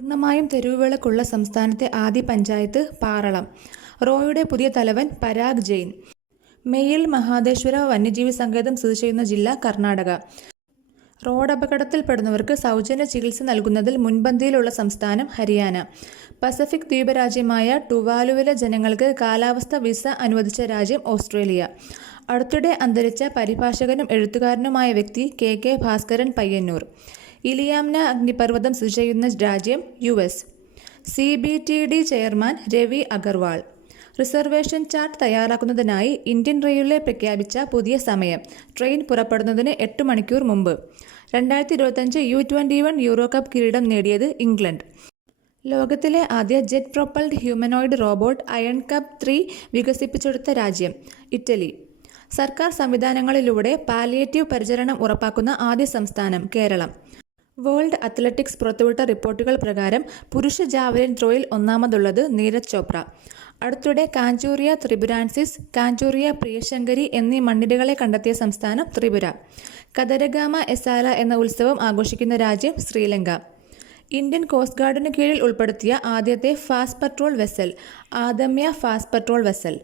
പൂർണ്ണമായും തെരുവുവിളക്കുള്ള സംസ്ഥാനത്തെ ആദ്യ പഞ്ചായത്ത് പാറളം. റോയുടെ പുതിയ തലവൻ പരാഗ് ജെയിൻ. മെയിൽ മഹാദേശ്വര വന്യജീവി സങ്കേതം സ്ഥിതിചെയ്യുന്ന ജില്ല കർണാടക. റോഡപകടത്തിൽപ്പെടുന്നവർക്ക് സൗജന്യ ചികിത്സ നൽകുന്നതിൽ മുൻപന്തിയിലുള്ള സംസ്ഥാനം ഹരിയാന. പസഫിക് ദ്വീപ രാജ്യമായ ടുവാലുവിലെ ജനങ്ങൾക്ക് കാലാവസ്ഥ വിസ അനുവദിച്ച രാജ്യം ഓസ്ട്രേലിയ. അടുത്തിടെ അന്തരിച്ച പരിഭാഷകനും എഴുത്തുകാരനുമായ വ്യക്തി കെ ഭാസ്കരൻ പയ്യന്നൂർ. ഇലിയാംന അഗ്നിപർവ്വതം സ്ഥിതിചെയ്യുന്ന രാജ്യം US. CBTD chairman Ravi Agarwal. Reservation chart തയ്യാറാക്കുന്നതിനായി ഇന്ത്യൻ റെയിൽവേ പ്രഖ്യാപിച്ച പുതിയ സമയം. ട്രെയിൻ പുറപ്പെടുന്നതിന് 8 മണിക്കൂർ മുമ്പ്. 2025 U21 യൂറോ കപ്പ് കിരീടം നേടിയത് ഇംഗ്ലണ്ട്. ലോകത്തിലെ ആദ്യ jet propelled humanoid robot iron cup 3 വികസിപ്പിച്ചെടുത്ത രാജ്യം ഇറ്റലി. സർക്കാർ സംവിധാനങ്ങളിലൂടെ പാലിയേറ്റീവ് പരിചരണം ഉറപ്പാക്കുന്ന ആദ്യ സംസ്ഥാനം കേരളം. വേൾഡ് അത്ലറ്റിക്സ് പുറത്തുവിട്ട റിപ്പോർട്ടുകൾ പ്രകാരം പുരുഷ ജാവലിൻ ത്രോയിൽ ഒന്നാമതുള്ളത് നീരജ് ചോപ്ര. അടുത്തിടെ കാഞ്ചൂറിയ ത്രിപുരാൻസിസ്, കാഞ്ചൂറിയ പ്രിയശങ്കരി എന്നീ മണ്ണിരകളെ കണ്ടെത്തിയ സംസ്ഥാനം ത്രിപുര. കദരഗാമ എസാല എന്ന ഉത്സവം ആഘോഷിക്കുന്ന രാജ്യം ശ്രീലങ്ക. ഇന്ത്യൻ കോസ്റ്റ് ഗാർഡിനു കീഴിൽ ഉൾപ്പെടുത്തിയ ആദ്യത്തെ fast patrol vessel Adamya fast patrol vessel.